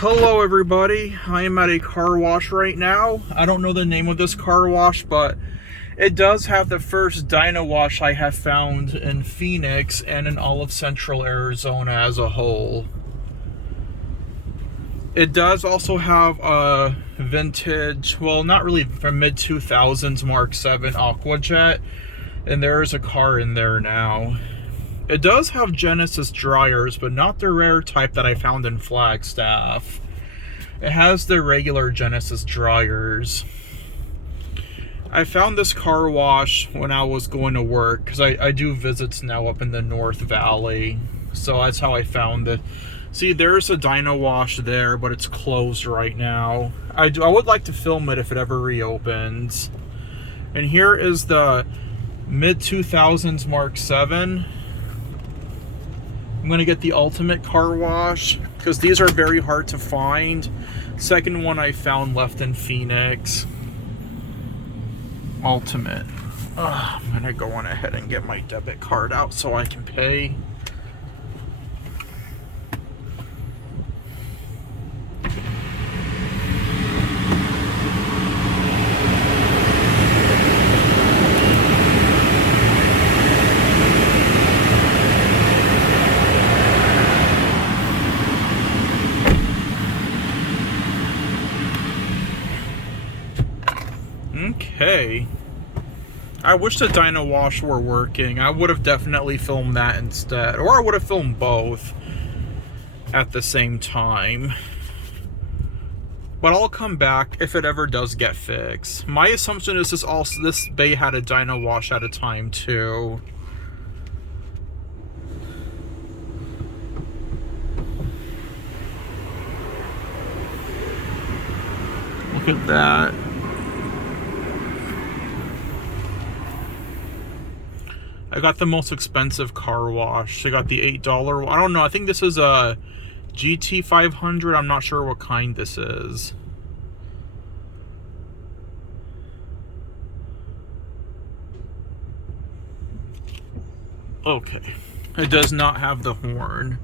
Hello everybody, I am at a car wash right now. I don't know the name of this car wash, but it does have the first DynaWash I have found in Phoenix and in all of Central Arizona as a whole. It does also have a vintage, well not really, from mid-2000s Mark VII Aquajet, and there is a car in there now. It does have Genesis dryers, but not the rare type that I found in Flagstaff. It has the regular Genesis dryers. I found this car wash when I was going to work, because I do visits now up in the North Valley. So that's how I found it. See, there's a DynaWash there, but it's closed right now. I would like to film it if it ever reopens. And here is the mid-2000s Mark VII. I'm going to get the ultimate car wash because these are very hard to find. Second one I found left in Phoenix. Ultimate. I'm going to go on ahead and get my debit card out so I can pay. Okay. I wish the DynaWash were working. I would have definitely filmed that instead. Or I would have filmed both at the same time. But I'll come back if it ever does get fixed. My assumption is this bay had a DynaWash at a time too. Look at that. I got the most expensive car wash. I got the $8. I don't know. I think this is a GT 500. I'm not sure what kind this is. Okay. It does not have the horn.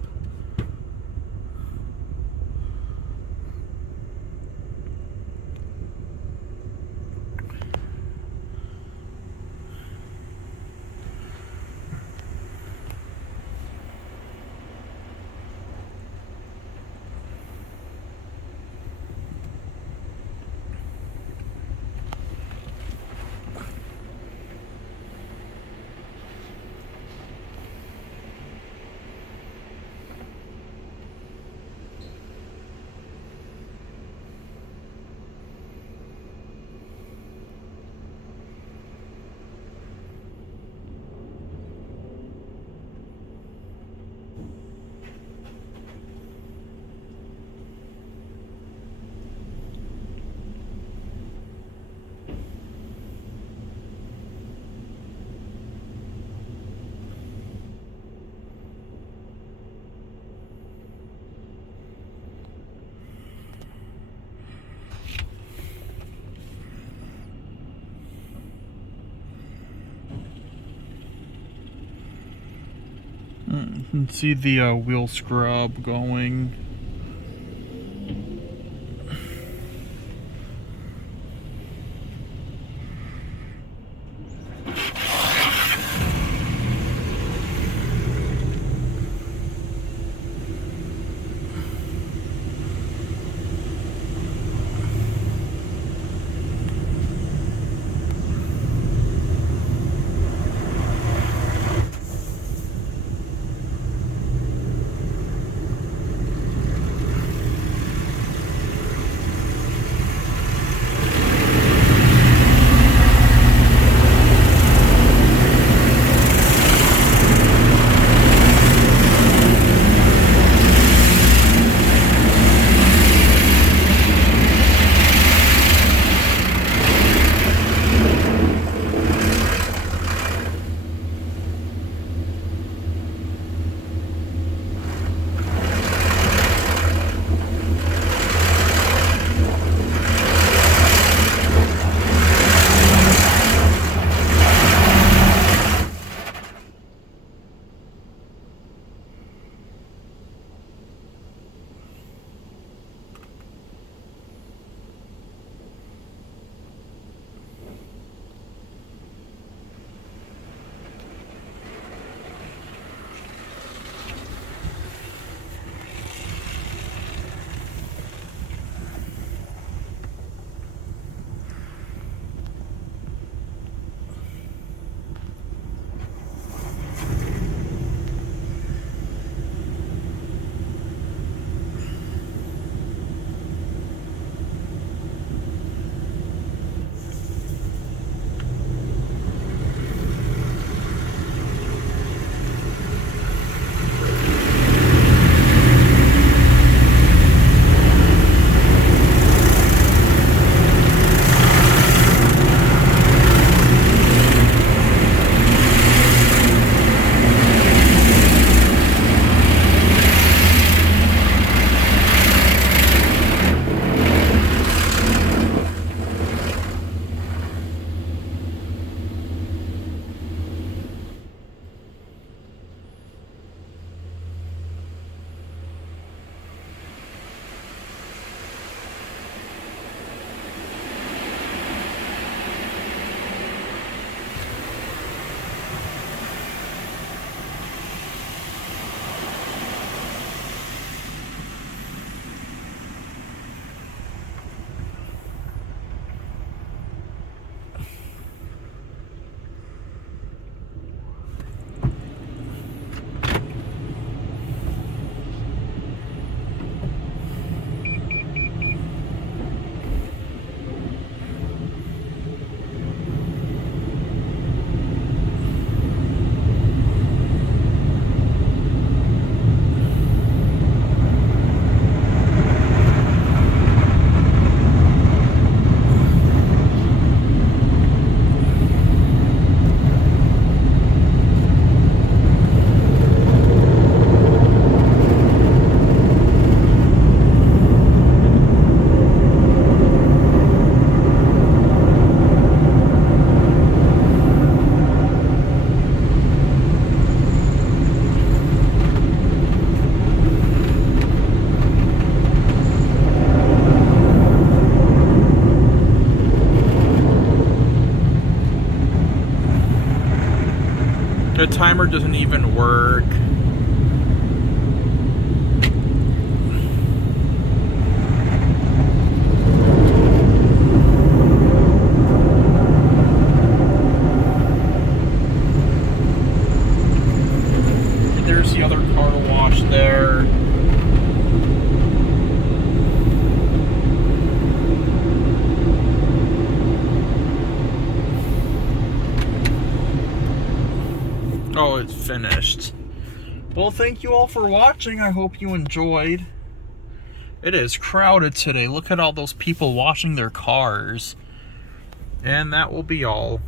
You can see the wheel scrub going. The timer doesn't even work. There's the other car wash there. Oh, it's finished. Well, thank you all for watching. I hope you enjoyed. It is crowded today. Look at all those people washing their cars. And that will be all.